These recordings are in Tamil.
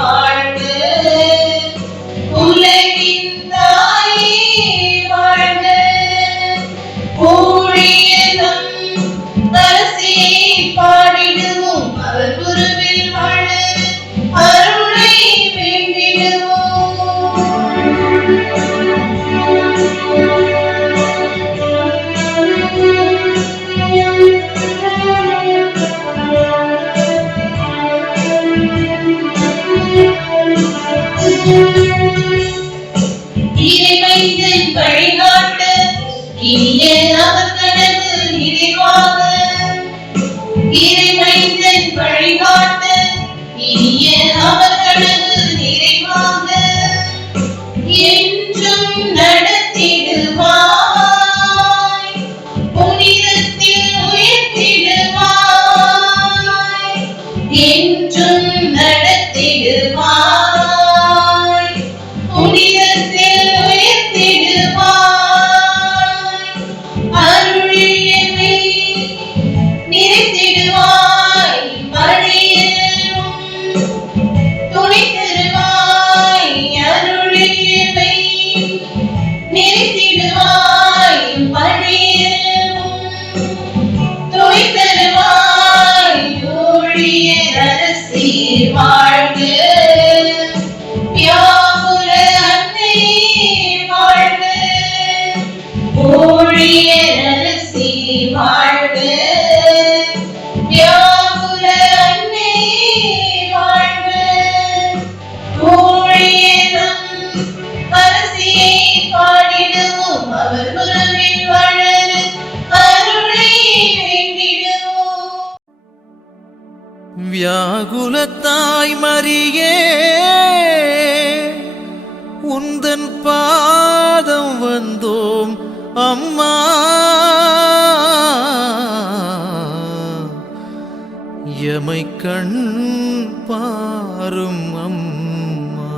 வாழ்க. உலகின் தாயே வாழ்க. ஊழியனும் அரசியை பாடிடுவோம் அவர் குருவில் வளர அருளை வேண்டிடுவோம். இறைமைந்தன் வழிகாட்ட இனிய அவர் கனவு நிறைவாக. இறைமைந்தன் வழிகாட்ட இனிய அவர் கனவு நிறைவாக. என்றும் நடத்திடுவாய் புனிதத்தில் உயர்த்திடுவாய். என்றும் நடத்திடுவாய் புனிதத்தில் உயர்த்திடுவாய். அருளியவை நிறைத்திடுவாய் பணியிலும் துணை தருவாய். அருளியவை நிறைத்திடுவாய் பணியிலும் துணை தருவாய். ஊழியர் அரசி வாழ்க. வியாகுல அன்னை வாழ்க. ஊழியர் அரசி வாழ்க. வியாகுல அன்னை வாழ்க. ஊழியரும் அரசியை பாடிடுவோம் அவர் குருவில் வளர அருளை வேண்டிடுவோம். வியாகுலத்தாய் மரியே உந்தன் பாதம் வந்தோம் அம்மா. எமை கண் பாரும் அம்மா.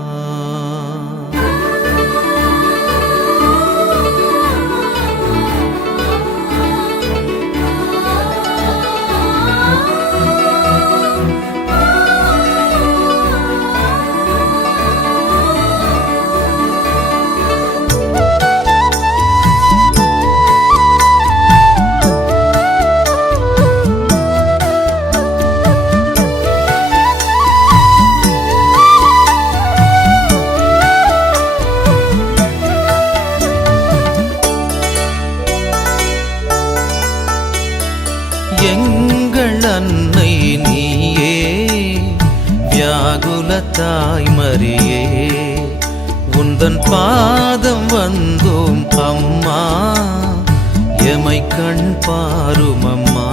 எங்கள் அன்னை நீயே வியாகுலத்தாய் மரியே உந்தன் பாதம் வந்தோம் அம்மா. எமை கண் பாரும் அம்மா.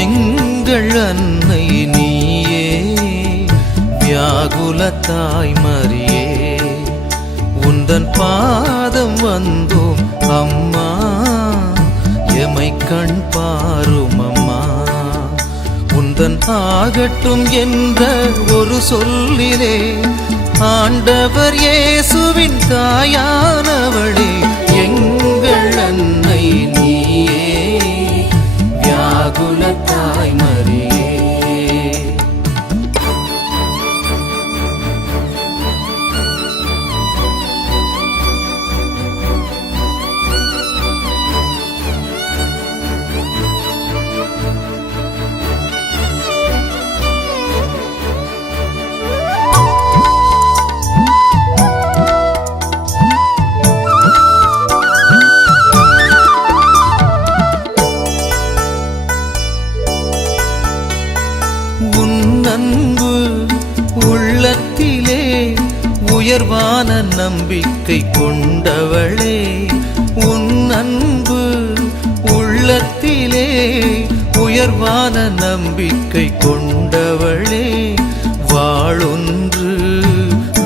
எங்கள் அன்னை நீயே வியாகுலத்தாய் மரியே உந்தன் பாதம் வந்தோம் அம்மா. எமை கண் பாரும் அம்மா. உந்தன் ஆகட்டும் என்ற ஒரு சொல்லிலே ஆண்டவர் இயேசுவின் தாயானவளே எங்கள் அன்னை நீயே வியாகுலத்தாய் மரியே. அன்பு உள்ளத்திலே உயர்வான நம்பிக்கை கொண்டவளே. உன் அன்பு உள்ளத்திலே உயர்வான நம்பிக்கை கொண்டவளே. வாளொன்று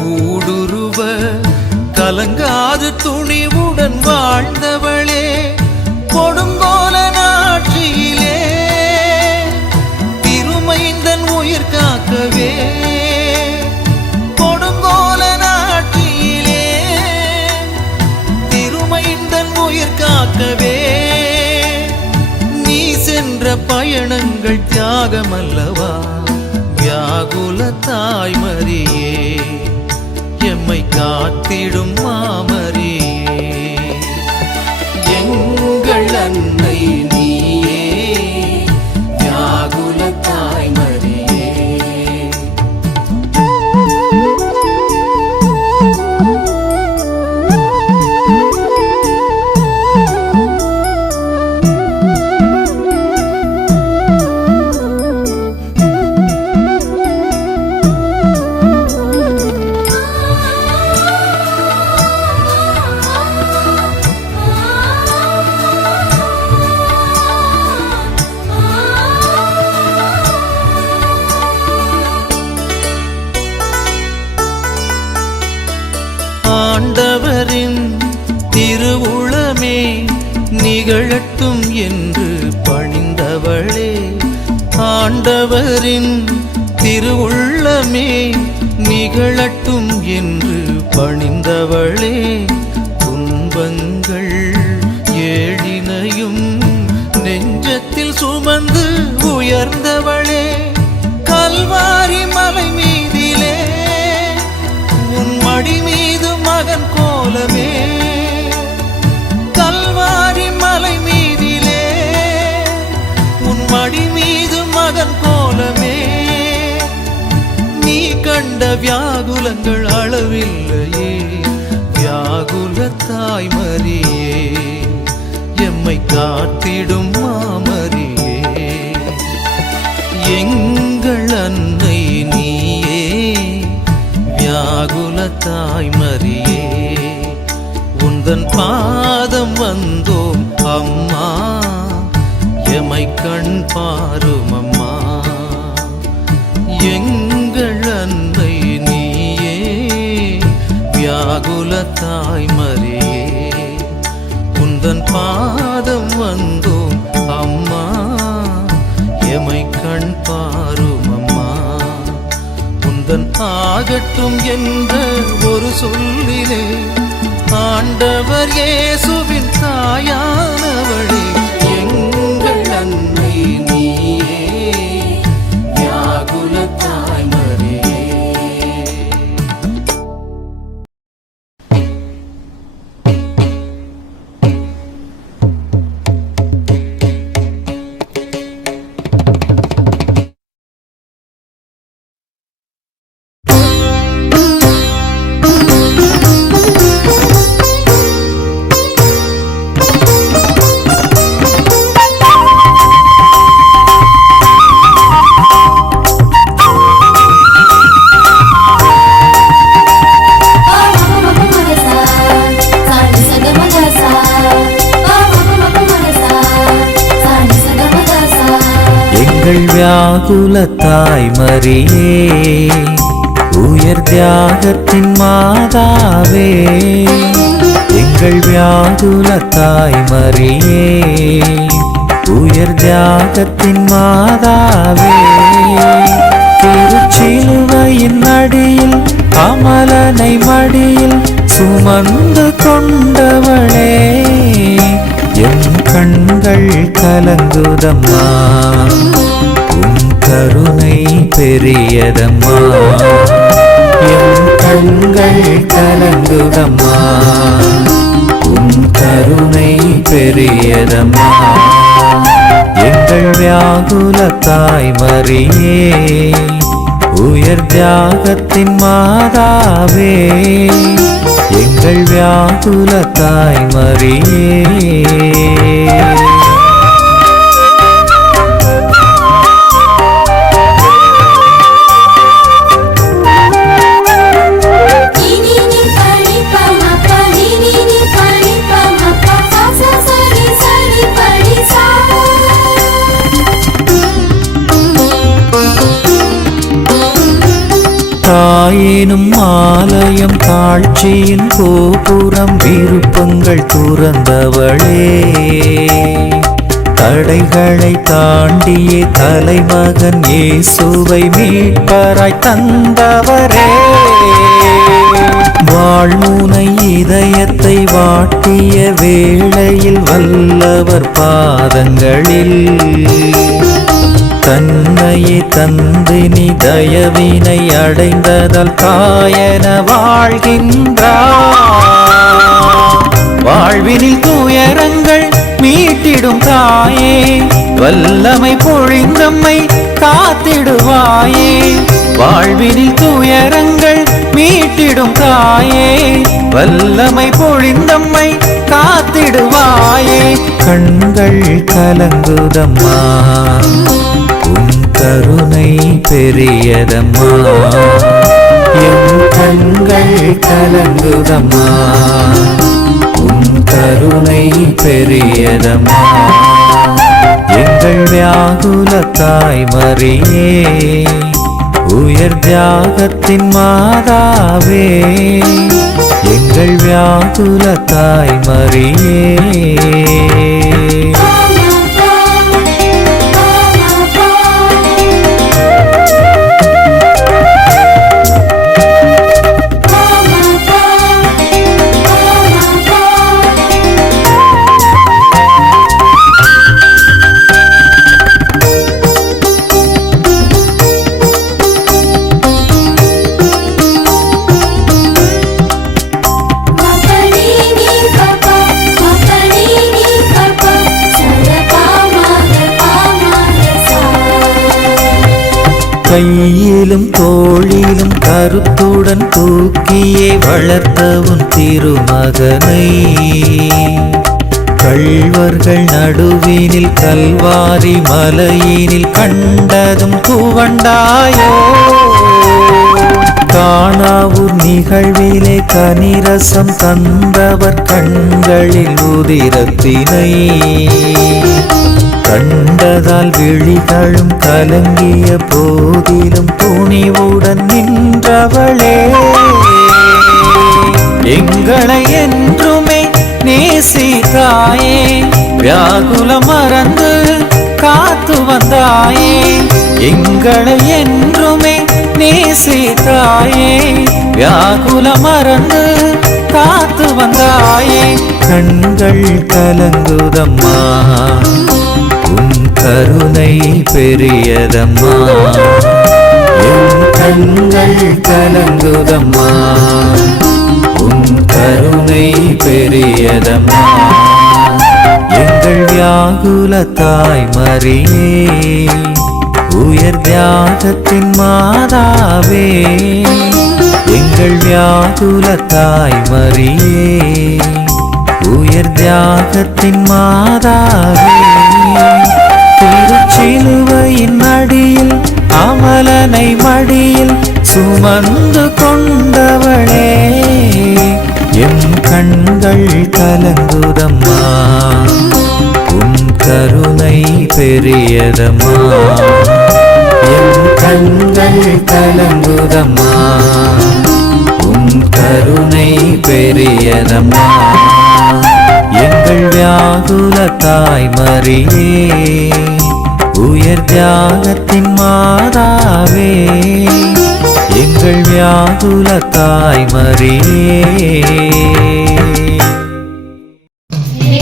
ஊடுருவ கலங்காது துணிவுடன் வாழ்ந்தவளே. கொடுங்கோல நாட்சியிலே திருமைந்தன் உயிர் காக்கவே. கொடுங்கோல நாட்சியிலே திருமைந்தன் உயிர் காக்கவே. நீ சென்ற பயணங்கள் தியாகமல்லவா வியாகுல தாய்மரியே எம்மை காத்திடும் மாமரியே எங்கள் அன்னை நீயே வியாகுல தாய்மரியே ஆண்டவரின் திருவுளமே நிகழட்டும் என்று பணிந்தவளே ஆண்டவரின் திருவுள்ளமே நிகழட்டும் என்று பணிந்தவளே துன்பங்கள் ஏழினையும் நெஞ்சத்தில் சுமந்து உயர்ந்தவளே கல்வாரி மலை மீதிலே உன் மடி மீது மகன் கோலமே கல்வாரி மலை மீதிலே உன் மடி மீது மகன் கோலமே நீ கண்ட வியாகுலங்கள் அளவில்லையே வியாகுல தாய்மரியே எம்மை காத்திடும் மாமரியே எங்கள் அன்னை நீயே வியாகுல தாய்மரியே உந்தன் பாதம் வந்தோம் அம்மா எமை கண் பாரும் அம்மா எங்கள் அன்னை நீயே வியாகுல தாய்மரியே உந்தன் பாதம் வந்தோம் அம்மா எமை கண் பாரும் அம்மா உந்தன் ஆகட்டும் என்ற ஒரு சொல்லிலே ஆண்டவர் இயேசுவின் தாயானவளே எங்கள் அன்னை நீயே வியாகுல தாய்மரியே வியாகுல தாய்மரியே உயர் தியாகத்தின் மாதாவே எங்கள் வியாகுல தாய்மரியே உயர் தியாகத்தின் மாதாவே திருச்சிலுவையின் அடியில் அமலனை மடியில் சுமந்து கொண்டவளே என் கண்கள் கலங்குதம்மா உன் கருணை பெரியதம்மா என் கண்கள் கலங்குதம்மா உன் கருணை பெரியதம்மா எங்கள் வியாகுல தாய்மரியே உயர் தியாகத்தின் மாதாவே எங்கள் வியாகுல தாய்மரியே தாயினும் ஆலயம் தாழ்ச்சியின் கோபுரம் விருப்பங்கள் துறந்தவளே தடைகளை தாண்டியே தலைமகன் இயேசுவை மீட்பராய் தந்தவரே வாழ்முனை இதயத்தை வாட்டிய வேளையில் வல்லவர் பாதங்களில் தன்னையே தந்து நீ தயவினை அடைந்ததால் தாயன வாழ்கின்றார். வாழ்வினில் துயரங்கள் மீட்டிடும் தாயே, வல்லமை பொழிந்தம்மை காத்திடுவாயே. வாழ்வினில் துயரங்கள் மீட்டிடும் தாயே, வல்லமை பொழிந்தம்மை காத்திடுவாயே. கண்கள் கலங்குதம்மா, உன் கருணை பெரியதம்மா. என் கண்கள் கலங்குதம்மா, உன் கருணை பெரியதம்மா. எங்கள் வியாகுல தாய் மரியே, உயர் தியாகத்தின் மாதாவே, எங்கள் வியாகுல தாய் மரியே. கையிலும் தோளிலும் கருத்துடன் தூக்கியே வளர்த்த உன் திருமகனை, கள்வர்கள் நடுவினில் கல்வாரி மலையினில் கண்டதும் துவண்டாயோ. காணாவூர் நிகழ்விலே கனிரசம் தந்தவர் கண்களில் உதிரத்தினை கண்டதால் விழிகளும் கலங்கிய போதிலும் துணிவுடன் நின்றவளே. எங்களை என்றுமே நேசித்தாயே, வியாகுலம் மறந்து காத்து வந்தாயே. எங்களை என்றுமே நேசித்தாயே, வியாகுலம் மறந்து காத்து வந்தாயே. கண்கள் கலங்குதம்மா, உன் கருணை பெரியதம்மா. என் கண்கள் கலங்குதம்மா, உன் கருணை பெரியதம்மா. எங்கள் வியாகுல தாய் மரியே, உயர் தியாகத்தின் மாதாவே, எங்கள் வியாகுல தாய் மரியே, உயர் தியாகத்தின் மாதாவே. திருச்சிலுவையின் அடியில் அமலனை மடியில் சுமந்து கொண்டவளே, என் கண்கள் கலங்குதம்மா, உன் கருணை பெரியதம்மா. என் கண்கள் கலங்குதம்மா, உன் கருணை பெரியதம்மா. எங்கள் வியாகுல தாய் மரியே, உயர் தியாகத்தின் மாதாவே, எங்கள் வியாகுல தாய் மரியே.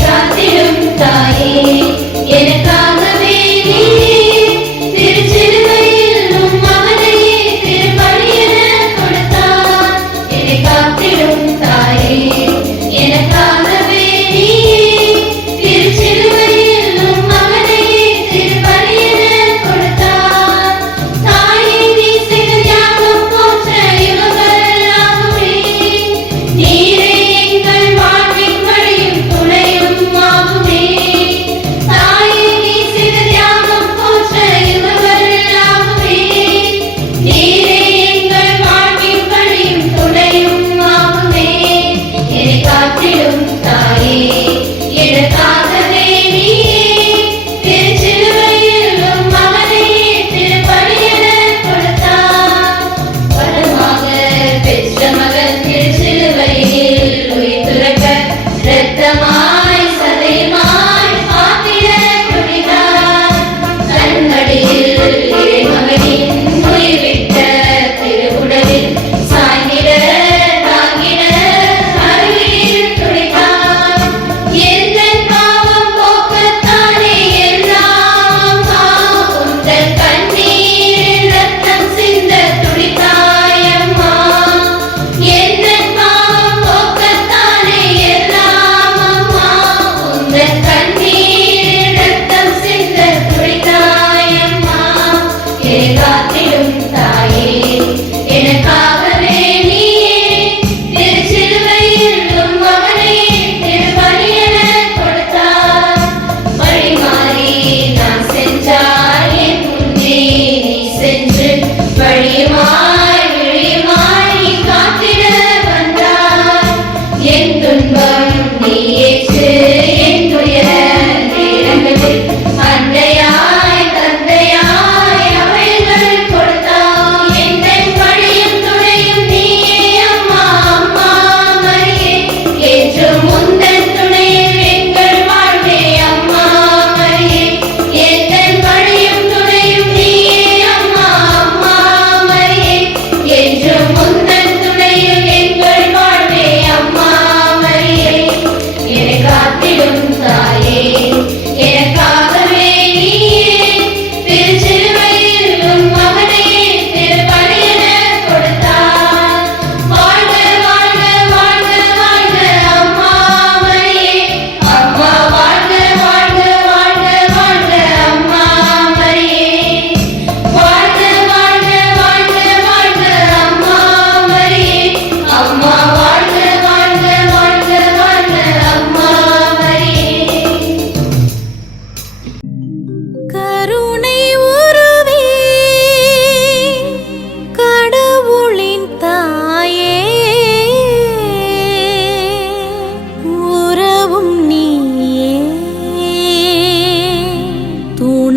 காத்திடும் தாயே, எனக்காகவே நீ திருச்சிலுவையில் உம் மகனையே திருப்பலியென கொடுத்தார். என்னை காத்திடும் தாயே, எனக்காகவே நீ திருச்சிலுவையில் உம் மகனையே திருப்பலியென கொடுத்தார். தாயே, நீ செய்த தியாகம் போற்ற யுகங்களெல்லாமே. நீரே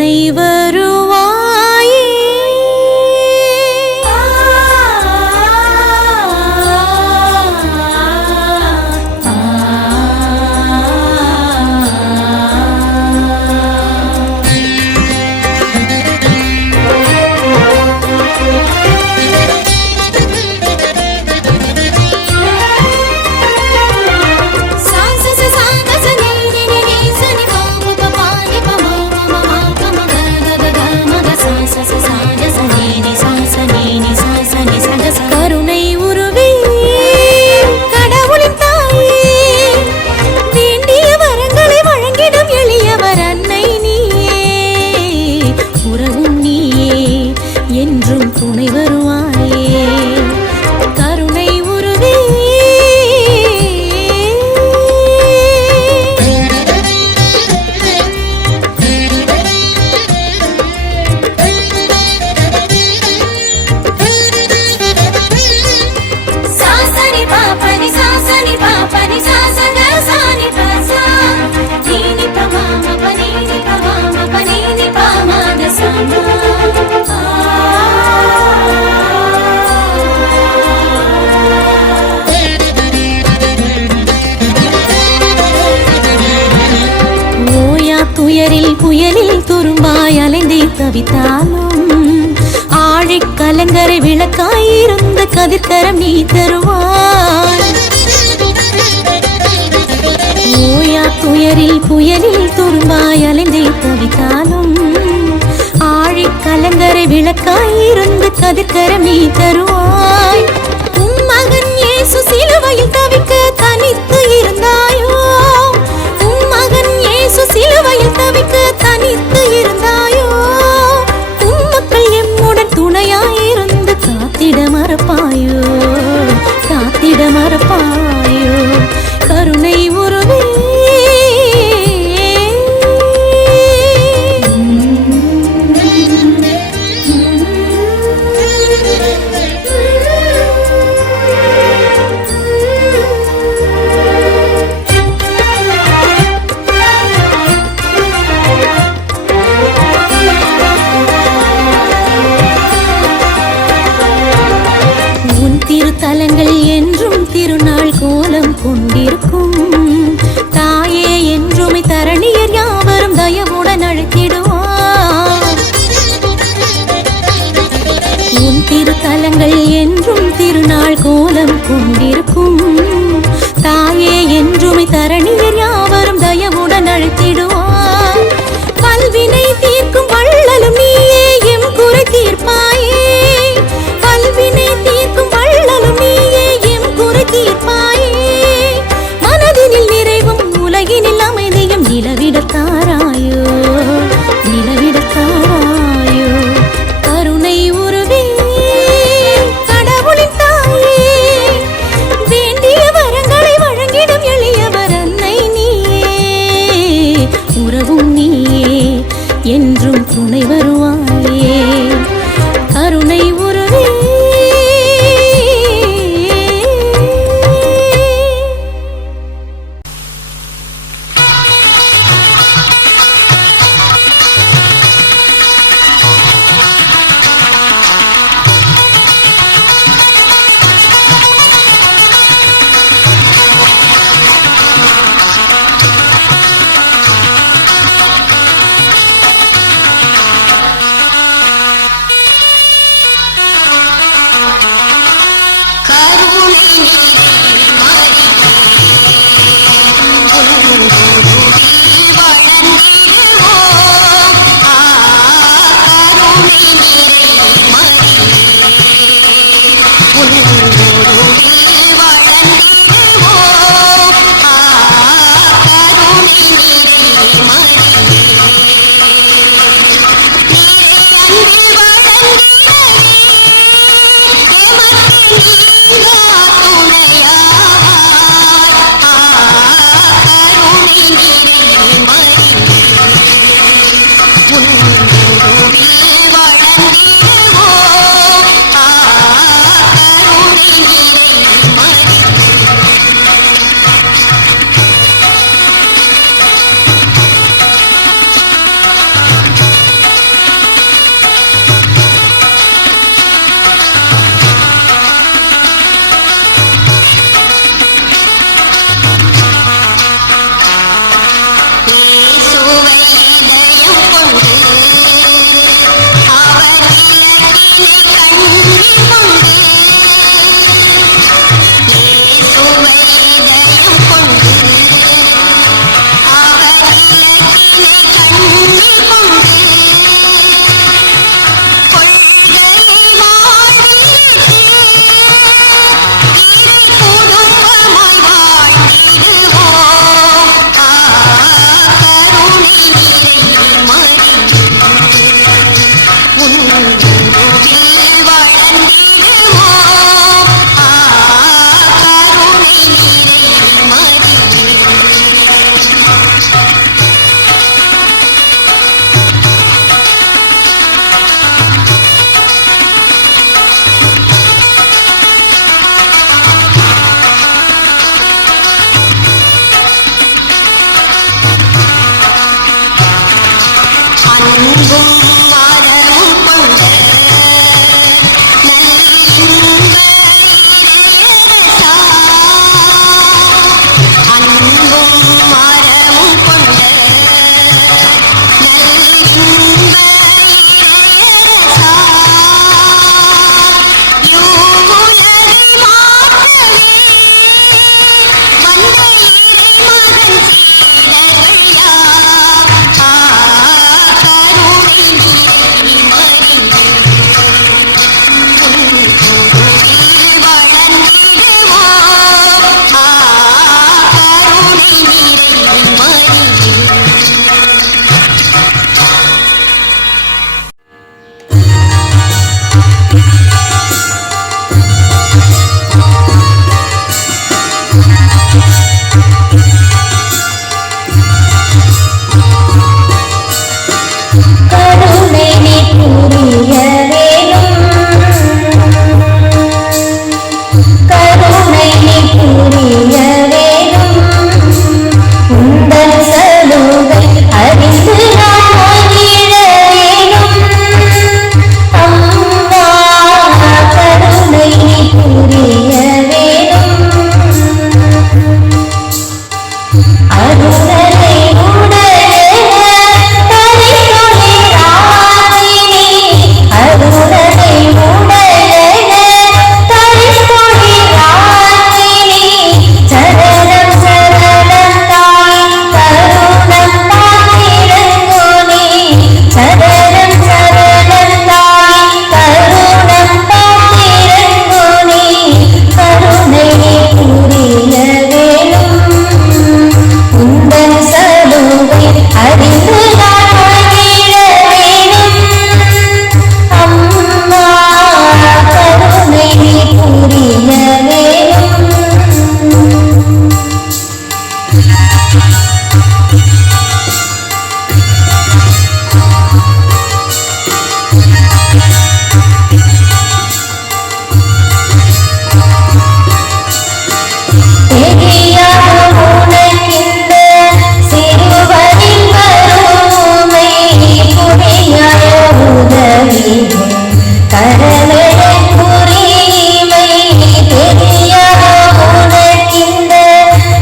துணை வருவாயே. கருணை உருவே கடவுளின் தாயே, வேண்டிய வரங்களை வழங்கிடும் எளியவர் அன்னை நீயே. உறவும் நீயே, என்றும் துணை வருவாயே. கருணை உருவே சாசனி பாபனி சாசனி பாபனி சாசக சானி பாசா நீனி பமாம பனீனி பமாம பனீனி பாமாத சாமா. ஓயா துயரில் புயலில் துரும்பாய் அலைந்தே தவித்தாலும் ஆழிக் கலங்கரை விளக்காயிருந்த கதிர்கரம் நீ தருவாய். ஓயா துயரில் புயலில் துரும்பாய் அலைந்தே தவித்தாலும் ஆழிக் கலங்கரை விளக்காயிருந்த கதிர்கரம் நீ தருவாய். உன் மகன் இயேசு சிலுவையில் தவிக்க தனித்து இருந்தாயோ, உன் மகன் இயேசு சிலுவையில் தவிக்க தனித்து இருந்தாயோ. உன் மக்கள் எம்முடன் துணையாயிருந்து காத்திட மறப்பாயோ, காத்திட மறப்பாயோ. கருணை உருவே உன் திருத்தலங்கள் என்றும் திருநாள் கோலம் கொண்டிருக்கும் தாயே, என்றுமை தரணியர் யாவரும் தயவுடன் அழைத்திடுவார். உன் திருத்தலங்கள் என்றும் திருநாள் கோலம் கொண்டிருக்கும் தாயே, என்றுமை தரணியர் யாவரும் தயவுடன் அழைத்திடுவார். பல்வினை தீர்க்கும் வள்ளலும் நீயே, எம் குறை தீர்ப்பாயே. பல்வினை தீர்க்கும் வள்ளலும் நீயே, எம் குறை தீர்ப்பாயே. மனதினில் நிறைவும் உலகினில் அமைதியும் நிலவிடத்தாராயோ, நிலவிடத்தாராயோ. கருணை உருவே கடவுளின் தாயே, வேண்டிய வரங்களை வழங்கிடும் எளியவர் அன்னை நீயே. உறவும் நீயே, என்றும் துணை வருவாயே. கருணை உருவே புரிய வேணும் கருணை புரிய வேணும் உந்தன் சலுகை அறிந்து நான் வாங்கிட வேணும் அம்மா கருணை புரிய வேணும் அருணரை உடனே தரித்தொழி ராகினி அருணரை உடனே தரித்தொழி ராகினி சரணம் சரணம் தாய் கருணம் பாத்திரங்கோனி சரணம் சரணம் தாய் கருணம் பாத்திரங்கோனி கருணை புரிய வேணும் உந்தன் சலுகை அறிந்து நான் வாங்கிட வேணும் அம்மா கருணை புரிய வேணும் தெரியாத உனக்கிந்த சிறுவரின் வறுமை புரியாத உதவி கரவெட புரிமை தெரியாத உனக்கிந்த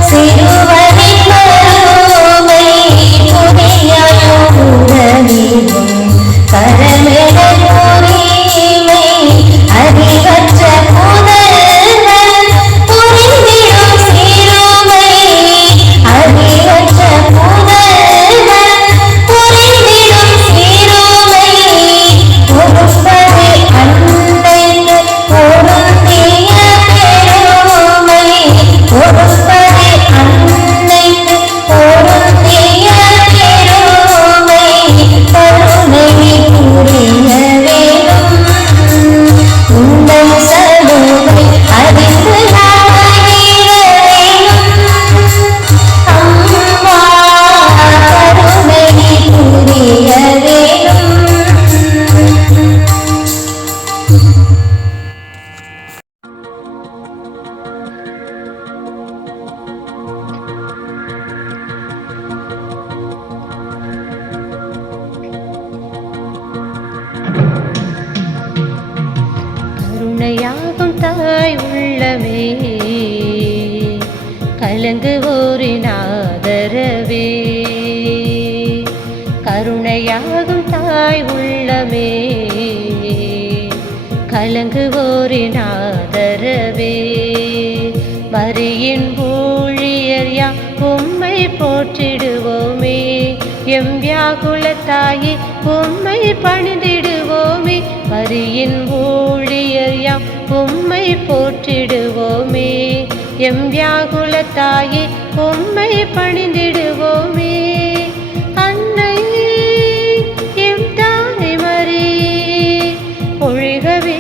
சிறுவரின் வறுமை புரியாத உதவி கரவெட புரிமை அறிவற்ற புதல்வன் புரிந்திடும் சிறுமை அறிவற்ற புதல்வன் புரிந்திடும் சிறுமை பொறுப்பது அன்னைக்கு பொருந்திய பெருமை பொறுப்பது அன்னைக்கு பொருந்திய பெருமை கருணை புரிய வேணும் உந்தன் சலுகை அறிந்து நான் வாங்கிட வேணும் அம்மா கருணை புரிய வேணும் கருணையாகும் தாய் உள்ளமே கலங்குவோரின் ஆதரவே கருணையாகும் தாய் உள்ளமே கலங்குவோரின் ஆதரவே மரியின் ஊழியர் யாம் உம்மை போற்றிடுவோமே எம் வியாகுல தாயே உம்மை பணிந்திடுவோமே மரியின் ஊழியர் யாம் உம்மை போற்றிடுவோமே எம் வியாகுல தாயே உம்மை பணிந்திடுவோமே அன்னை எம் தாய் மரியே ஒழிகவே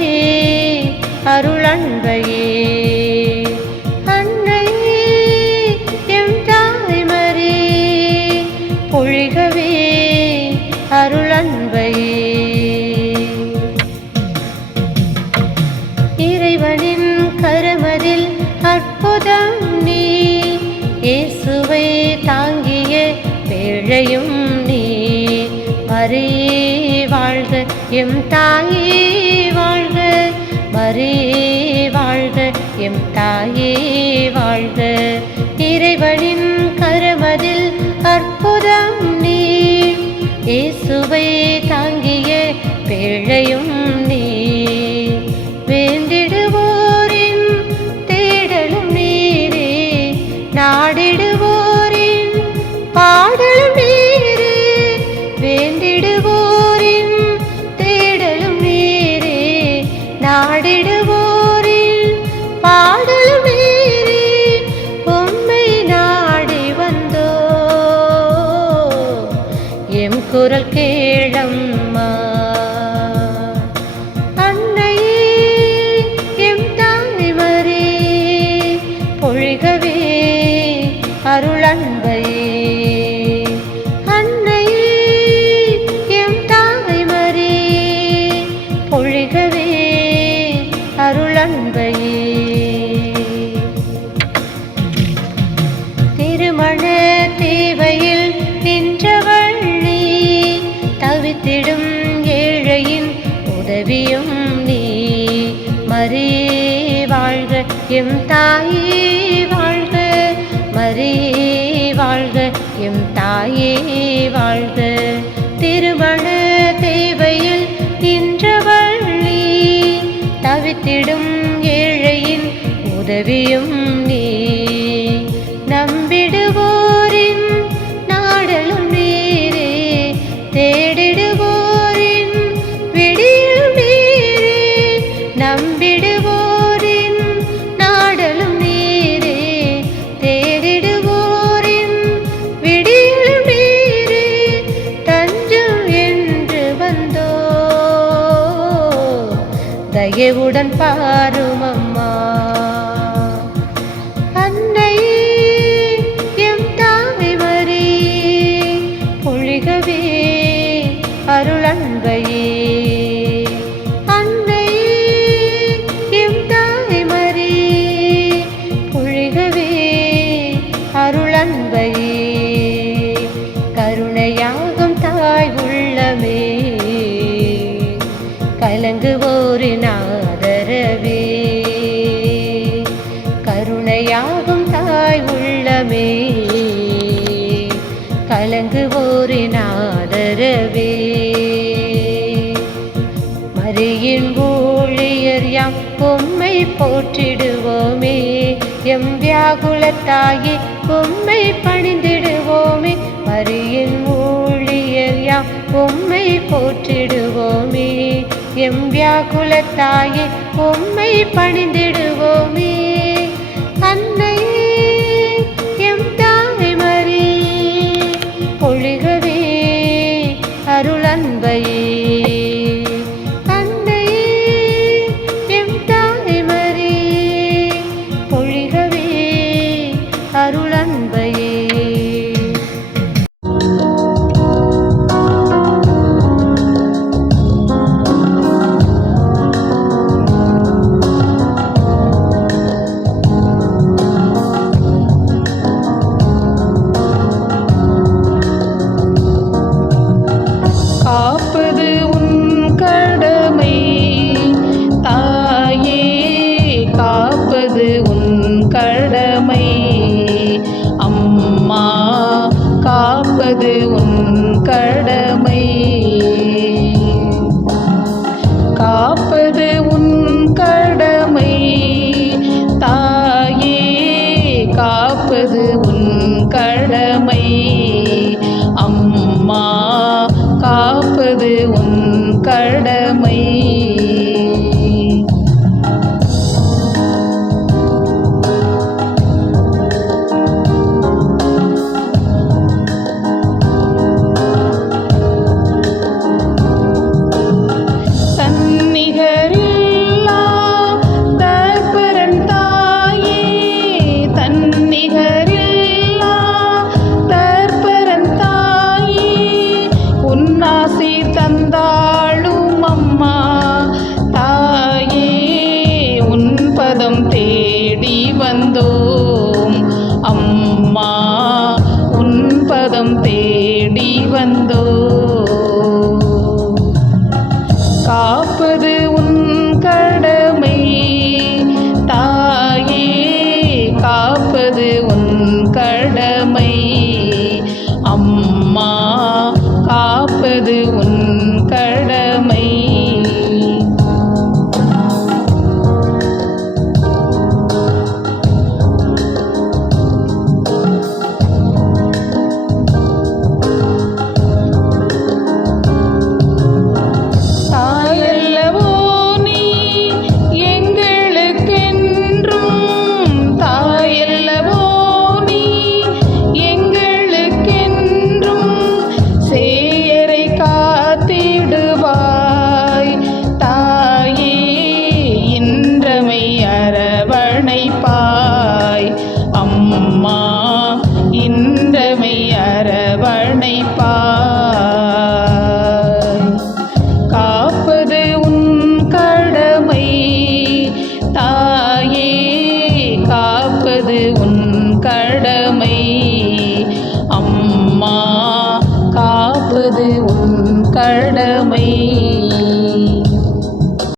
அருளன்பையே அன்னை எம் தாய் மரியே ஒழிகவே அருளன்பையே இறைவனின் கரமதில் அற்புதம் நீ இயேசுவை தாங்கிய பேழையும் நீ மரியே வாழ்க எம் தாயே வாழ்க மரியே வாழ்க எம் தாயே வாழ்க இறைவனின் கரமதில் அற்புதம் நீ இயேசுவை தாங்கிய பேழையும் நீ வேண்டிடுவோரின் தேடலும் நீரே நாடிடுவோரின் பாடலும் நீரே வேண்டிடுவோரின் தேடலும் நீரே நாடிடுவோரின் பாடலும் நீரே உம்மை நாடி வந்தோ எம் குரல் கேளம்மா தவித்திடும் ஏழையின் உதவியும் நீ. மரியே வாழ்க எம் தாயே வாழ்க, மரியே வாழ்க எம் தாயே வாழ்க. திருமண தேவையில் நின்றவள் நீ, தவித்திடும் ஏழையின் உதவியும் நீ. நம்பிடுவோரின் நாடலும் நீரே, தேடிடுவோரின் விடியலும் நீரே. நம்பிடுவோரின் நாடலும் நீரே, தேடிடுவோரின் விடியலும் நீரே. தஞ்சம் என்று வந்தோ தயவுடன் பாரும் அம்மா. அன்னையே எம் தாய் மரியே, பொழிகவே அருளன்பையே. அன்னையே எம் தாய் மரியே, பொழிகவே அருளன்பையே. கருணையாகும் தாய் உள்ளமே, கலங்குவோரின் ஆதரவே. கருணையாகும் தாய் உள்ளமே, கலங்குவோரின் ஆதரவே. மரியின் ஊழியர் யாம் உம்மை போற்றிடுவோமே, எம் வியாகுலத்தாயே உம்மை பணிந்திடுவோமே. மரியின் ஊழியர் யாம் உம்மை போற்றிடுவோமே, எம் வியாகுலத்தாயே உம்மை பணிந்திடுவோமே. அன்னையே எம் தாய் மரியே, பொழிகவே அருளன்பையே. அன்னையே எம் தாய் மரியே, பொழிகவே அருளன்பையே. காப்பது உன் கடமை தாயே, காப்பது உன் கடமை அம்மா, காப்பது உன் கடமை. காப்பது உன் கடமை தாயே, காப்பது உன் கடமை அம்மா, காப்பது உன் கடமை. தன்னிகரில்லா தற்பரன் தாயே, தன்னிகரில்லா தற்பரன் தாயே. உன்னாசி தந்தாளும் அம்மா தாயே, உன் பதம் தேடி வந்தோம் அம்மா, உன் பதம் தேடி வந்தோம். காப்பது உன் கடமை தாயே, காப்பது உன் கடமை அம்மா, காப்பது உன் கடமை. தாயல்லவோ நீ எங்களுக்கென்றும், தாயல்லவோ நீ எங்களுக்கென்றும். சேயரை காத்திடுவாய் தாயே, இன்றமை அரவணைப்பாய் அம்மா, இன்றமை அரவணைப்பாய். காப்பது உன் கடமை தாயே, காப்பது உன் கடமை அம்மா, காப்பது உன் கடமை